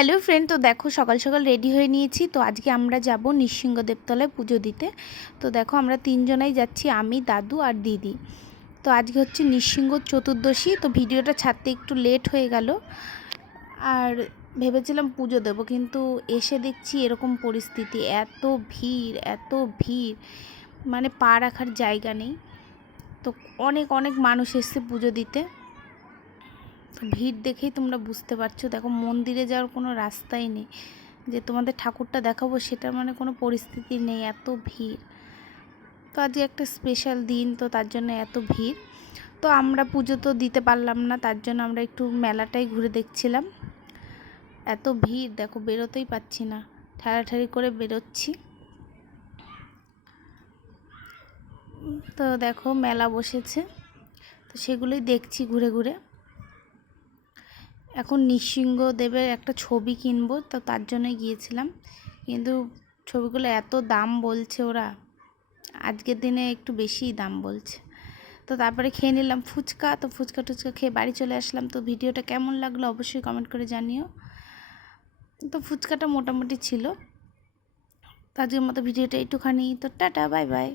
Hello friend, তো দেখো সকাল সকাল রেডি হয়ে নিয়েছি। তো আজকে আমরা যাব নৃসিংহদেবতলায় পুজো দিতে। তো দেখো আমরা তিনজনাই যাচ্ছি, আমি, দাদু আর দিদি। তো আজকে হচ্ছে নৃসিংহ চতুর্দশী। তো ভিডিওটা ছাড়তে একটু লেট হয়ে গেল, আর ভেবেছিলাম পুজো দেবো, কিন্তু এসে দেখছি এরকম পরিস্থিতি, এত ভিড় এত ভিড়, মানে পা রাখার জায়গা নেই। তো অনেক অনেক মানুষ এসছে পুজো দিতে। ভিড় দেখেই তোমরা বুঝতে পারছো, দেখো মন্দিরে যাওয়ার কোনো রাস্তাই নেই, যে তোমাদের ঠাকুরটা দেখাবো সেটা মানে কোনো পরিস্থিতি নেই, এত ভিড়। তো আজকে একটা স্পেশাল দিন, তো তার জন্য এত ভিড়। তো আমরা পুজো তো দিতে পারলাম না, তার জন্য আমরা একটু মেলাটাই ঘুরে দেখছিলাম। এত ভিড় দেখো, বেরোতেই পাচ্ছি না, ঠেলাঠেলি করে বেরোচ্ছি। তো দেখো মেলা বসেছে, তো সেগুলোই দেখছি ঘুরে ঘুরে। এখন নৃসিংহদেবের একটা ছবি কিনবো, তো তার জন্যই গিয়েছিলাম, কিন্তু ছবিগুলো এত দাম বলছে ওরা, আজকের দিনে একটু বেশিই দাম বলছে। তো তারপরে খেয়ে নিলাম ফুচকা। তো ফুচকা টুচকা খেয়ে বাড়ি চলে আসলাম। তো ভিডিওটা কেমন লাগলো অবশ্যই কমেন্ট করে জানিও। তো ফুচকাটা মোটামুটি ছিল। তো আজকের মতো ভিডিওটা একটুখানি। তো টাটা, বাই বাই।